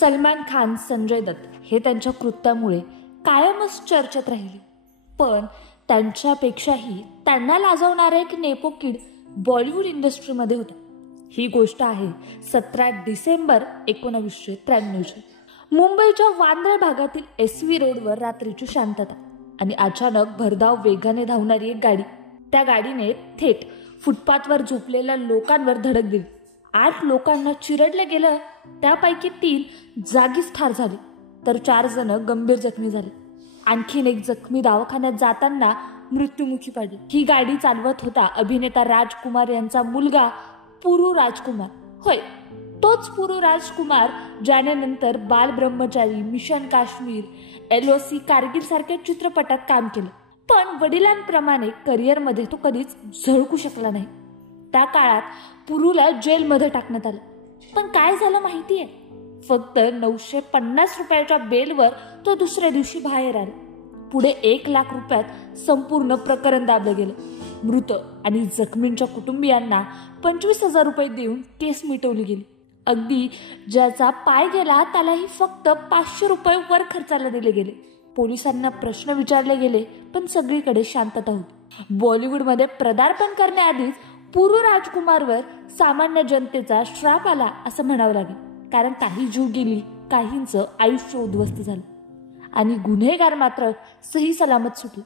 सलमान खान, संजय दत्त हे त्यांच्या कृत्यामुळे कायमच चर्चेत राहिले. पण त्यांच्यापेक्षाही त्यांना लाजवणारा एक नेपो किड बॉलिवूड इंडस्ट्रीमध्ये होता. ही गोष्ट आहे 17 डिसेंबर 1993ची. मुंबईच्या वांद्रे भागातील SV रोडवर रात्रीची शांतता आणि अचानक भरधाव वेगाने धावणारी एक गाडी. त्या गाडीने थेट फुटपाथवर झोपलेल्या लोकांवर धडक दिली. 8 लोकांना चिरडलं गेलं. त्यापैकी 3 जागीच ठार झाले तर 4 जण गंभीर जखमी झाले. आणखीन एक जखमी दवाखान्यात जाताना मृत्युमुखी पडले. ही गाडी चालवत होता अभिनेता राजकुमार यांचा मुलगा पुरू राजकुमार. होय, तोच पुरू राजकुमार ज्याने नंतर बाल ब्रह्मचारी, मिशन काश्मीर, LOC, कारगिल सारख्या चित्रपटात काम केलं. पण वडिलांप्रमाणे करिअरमध्ये तो कधीच झळकू शकला नाही. त्या काळात पुरूला जेलमध्ये टाकण्यात आलं. पण काय झालं माहितीये? फक्त 950 रुपयाच्या बेलवर तो दुसऱ्या दिवशी बाहेर आला. पुढे 1 लाख रुपयात संपूर्ण प्रकरण दाबलं गेलं. मृत आणि जखमींच्या कुटुंबियांना 25,000 रुपये देऊन केस मिटवली गेली. अगदी ज्याचा पाय गेला त्यालाही फक्त 500 रुपये वर खर्चाला दिले गेले. पोलिसांना प्रश्न विचारले गेले पण सगळीकडे शांतता होती. बॉलिवूडमध्ये पदार्पण करण्याआधीच पुरू राजकुमारवर सामान्य जनतेचा श्राप आला असं म्हणावं लागेल. कारण काही जीव गेली, काहींचं आयुष्य उद्ध्वस्त झालं आणि गुन्हेगार मात्र सही सलामत सुटला.